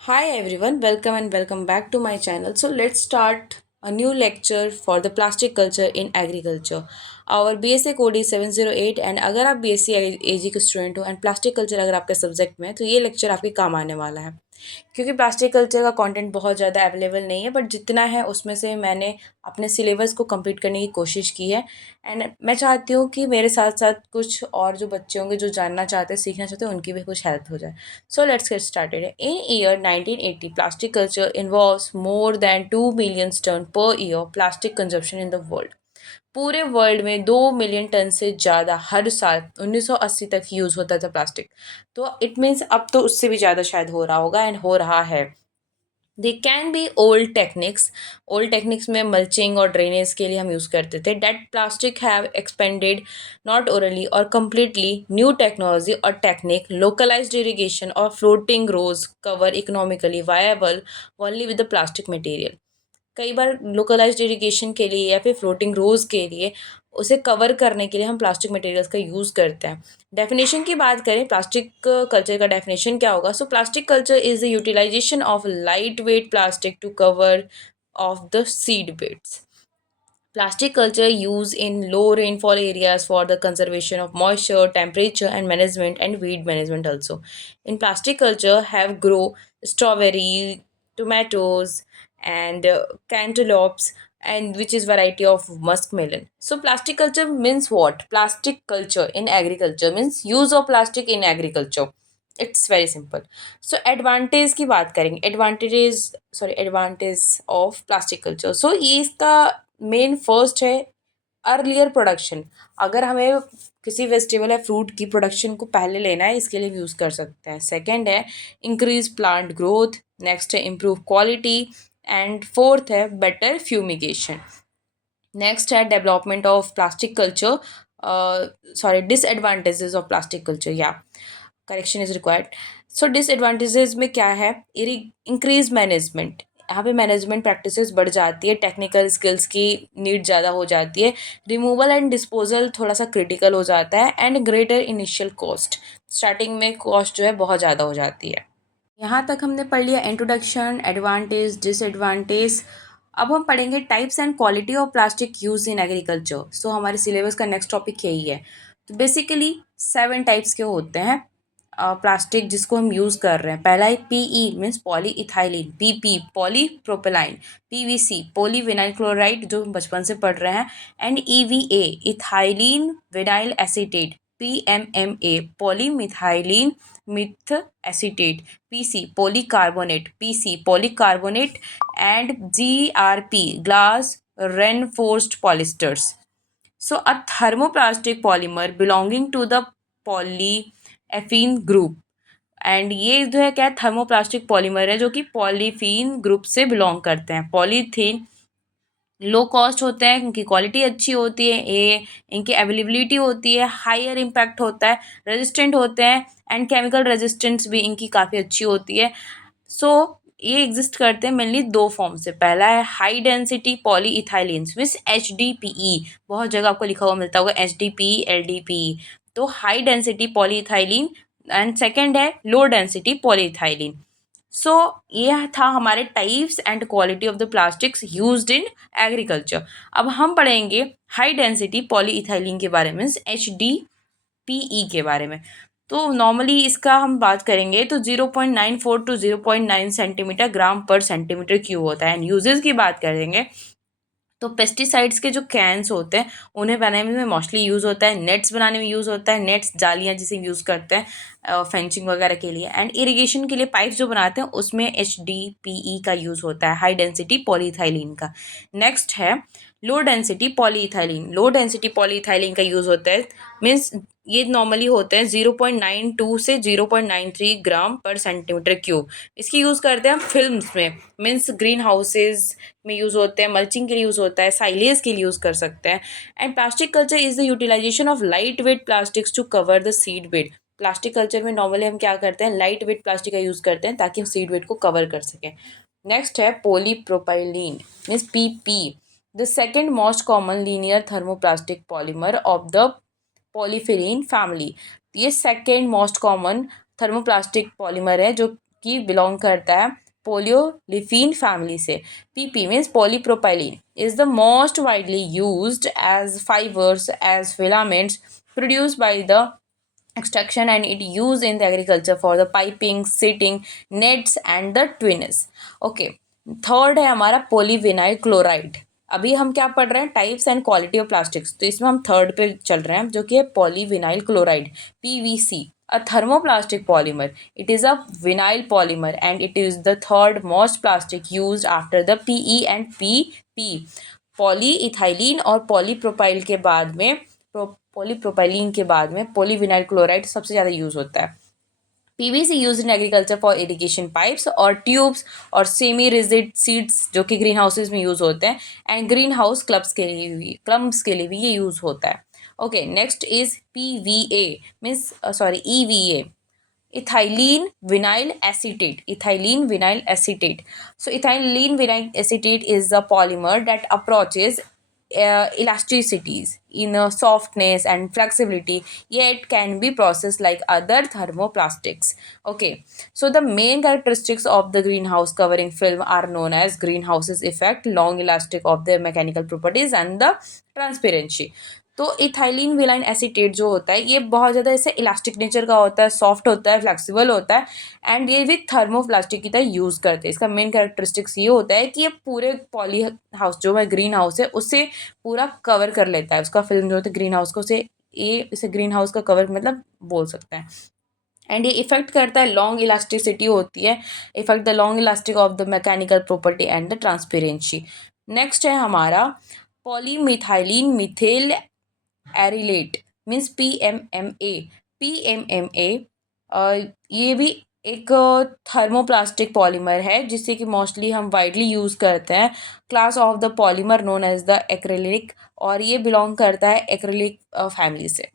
Hi everyone, welcome and welcome back to my channel. So let's start a new lecture for the plastic culture in agriculture. Our BSc code is 708 and अगर आप BSc AG के student हो and plastic culture अगर आपके subject में है तो ये लेक्चर आपके काम आने वाला है क्योंकि प्लास्टिक कल्चर का कंटेंट बहुत ज़्यादा अवेलेबल नहीं है बट जितना है उसमें से मैंने अपने सिलेबस को कंप्लीट करने की कोशिश की है एंड मैं चाहती हूँ कि मेरे साथ साथ कुछ और जो बच्चे होंगे जो जानना चाहते हैं सीखना चाहते हैं उनकी भी कुछ हेल्प हो जाए. So let's get started. In year 1980, plastic culture involves more than 2 million ton per year plastic consumption in the world. पूरे वर्ल्ड में 2 मिलियन टन से ज़्यादा हर साल 1980 तक यूज़ होता था प्लास्टिक. तो इट मीन्स अब तो उससे भी ज़्यादा शायद हो रहा होगा एंड हो रहा है. They can be old techniques में मल्चिंग और ड्रेनेज के लिए हम यूज़ करते थे. That plastic have expanded not only और कम्प्लीटली न्यू टेक्नोलॉजी और टेक्निक लोकलाइज्ड इरीगेशन और floating rows cover economically viable only with the plastic material. कई बार लोकलाइज्ड इरिगेशन के लिए या फिर फ्लोटिंग रोज के लिए उसे कवर करने के लिए हम प्लास्टिक मटेरियल्स का यूज़ करते हैं. डेफिनेशन की बात करें प्लास्टिक कल्चर का डेफिनेशन क्या होगा. So plastic culture is the utilization of light weight plastic to cover of the seed beds. Plastic culture used in low rainfall areas for the conservation of moisture, temperature, and management and weed management also. In plastic culture have grow strawberry, tomatoes, and cantaloupes, and which is variety of muskmelon. So plastic culture means what? Plastic culture in agriculture means use of plastic in agriculture. It's very simple. So advantage की बात करेंगे. Advantage of plastic culture. So ये इसका main first है earlier production. अगर हमें किसी vegetable या फ्रूट की प्रोडक्शन को पहले लेना है इसके लिए यूज़ कर सकते हैं. सेकंड है इंक्रीज प्लांट ग्रोथ. नेक्स्ट है इम्प्रूव क्वालिटी. एंड फोर्थ है बेटर फ्यूमिगेशन. नेक्स्ट है development of plastic culture. Disadvantages of plastic culture या correction is required. So disadvantages में क्या है. Increase management. यहाँ पे मैनेजमेंट प्रैक्टिसेस बढ़ जाती है. टेक्निकल स्किल्स की नीड ज़्यादा हो जाती है. रिमूवल एंड डिस्पोजल थोड़ा सा क्रिटिकल हो जाता है. And greater initial cost. Starting में कॉस्ट जो है बहुत ज़्यादा हो जाती है. यहाँ तक हमने पढ़ लिया इंट्रोडक्शन, एडवांटेज, डिसएडवांटेज. अब हम पढ़ेंगे types and quality of plastic use in agriculture. So हमारे सिलेबस का नेक्स्ट टॉपिक यही है. तो बेसिकली 7 टाइप्स के होते हैं प्लास्टिक जिसको हम यूज़ कर रहे हैं. पहला है PE means poly ethylene. PP poly propylene. PVC poly vinyl chloride जो हम बचपन से पढ़ रहे हैं. And EVA ethylene vinyl acetate. PMMA poly methylene meth acetate. PC polycarbonate. PC polycarbonate. And GRP glass reinforced polysters. So a thermoplastic polymer belonging to the polyethylene group. And ये जो है क्या है थर्मोप्लास्टिक पॉलीमर है जो कि पॉलीफीन group से belong करते हैं. पॉलीथीन लो कॉस्ट होते हैं, इनकी क्वालिटी अच्छी होती है, ये इनकी अवेलेबिलिटी होती है, हायर इम्पैक्ट होता है, रेजिस्टेंट होते हैं एंड केमिकल रेजिस्टेंस भी इनकी काफ़ी अच्छी होती है. सो ये एग्जिस्ट करते हैं मेनली 2 फॉर्म से. पहला है high density poly ethylenes with HDPE. बहुत जगह आपको लिखा हुआ मिलता होगा HDPE LDPE. तो high density poly ethylene. And second है लो डेंसिटी पॉली इथाइलिन. सो ये था हमारे types and quality of the plastics used in agriculture. अब हम पढ़ेंगे हाई डेंसिटी पॉली इथाइलिन के बारे में HDPE के बारे में. तो नॉर्मली इसका हम बात करेंगे तो 0.94 टू 0.9 सेंटीमीटर ग्राम पर सेंटीमीटर क्यूब होता है. एंड यूजेस की बात करेंगे तो पेस्टिसाइड्स के जो कैंस होते हैं उन्हें बनाने में मोस्टली यूज़ होता है. नेट्स बनाने में यूज़ होता है. नेट्स जालियाँ जिसे यूज़ करते हैं फेंचिंग वगैरह के लिए. एंड इरिगेशन के लिए पाइप्स जो बनाते हैं उसमें HDPE का यूज़ होता है हाई डेंसिटी पॉलीइथाइलिन का. नेक्स्ट है low density polyethylene. Low density polyethylene का यूज़ होता है मीन्स ये नॉर्मली होते हैं 0.92 से 0.93 ग्राम पर सेंटीमीटर क्यूब. इसकी यूज़ करते हैं हम फिल्म्स में मीन्स ग्रीन हाउसेज में यूज़ होते हैं. मल्चिंग के लिए यूज़ होता है. साइलेज के लिए यूज़ कर सकते हैं. And plastic culture is the utilization of light weight plastics to cover the seed bed. Plastic culture में नॉर्मली हम क्या करते हैं लाइट वेट प्लास्टिक का यूज़ करते हैं ताकि हम सीड वेट को कवर कर सकें. नेक्स्ट है polypropylene means PP. The second most common linear thermoplastic polymer of the polyolefin family. ये second most common thermoplastic polymer है जो कि बिलोंग करता है पोलियोलिफीन फैमिली से। PP means polypropylene is the most widely used as fibres as filaments produced by the extraction and it used in the agriculture for the piping, seating, nets and the twinners. Okay, third है हमारा polyvinyl chloride. अभी हम क्या पढ़ रहे हैं, types and quality of plastics, तो इसमें हम थर्ड पे चल रहे हैं जो कि है polyvinyl chloride, PVC, a thermoplastic polymer. It is a vinyl polymer and it is the third most plastic used after the PE and PP. Polyethylene और पॉलीप्रोपाइल के बाद में पॉलीप्रोपाइलिन के बाद में पोलीविनाइल क्लोराइड सबसे ज़्यादा यूज़ होता है। PVC use in agriculture for irrigation pipes और ट्यूब्स और सेमी रिजिड सीड्स जो कि ग्रीन हाउसेज में यूज़ होते हैं, एंड ग्रीन हाउस क्लम्स के लिए भी ये यूज़ होता है। Okay, next is PVA means EVA, ethylene vinyl acetate. Ethylene vinyl acetate, so ethylene vinyl acetate is the polymer that approaches elasticities in softness and flexibility, yet can be processed like other thermoplastics. Okay, so the main characteristics of the greenhouse covering film are known as greenhouse's effect, long elastic of their mechanical properties and the transparency. तो ethylene विलाइन acetate जो होता है ये बहुत ज़्यादा ऐसे elastic nature का होता है, सॉफ्ट होता है, फ्लेक्सिबल होता है, एंड ये भी थर्मोप्लास्टिक की तरह यूज़ करते हैं। इसका मेन कैरेक्टरिस्टिक्स ये होता है कि ये पूरे पॉली हाउस जो है ग्रीन हाउस है उससे पूरा कवर कर लेता है, उसका फिल्म जो होता है ग्रीन हाउस को, उसे ये इसे ग्रीन हाउस का कवर मतलब बोल सकते हैं। एंड ये इफेक्ट करता है, लॉन्ग इलास्टिसिटी होती है, effect the long elastic of the mechanical property and the transparency. Next है हमारा पॉलीमिथाइलिन मिथेल एरिलेट मीन्स PMMA। PMMA ये भी एक थर्मोप्लास्टिक पॉलीमर है जिससे कि मोस्टली हम वाइडली यूज़ करते हैं, class of the polymer known as the acrylic, और ये बिलोंग करता है एक्रेलिक फैमिली से।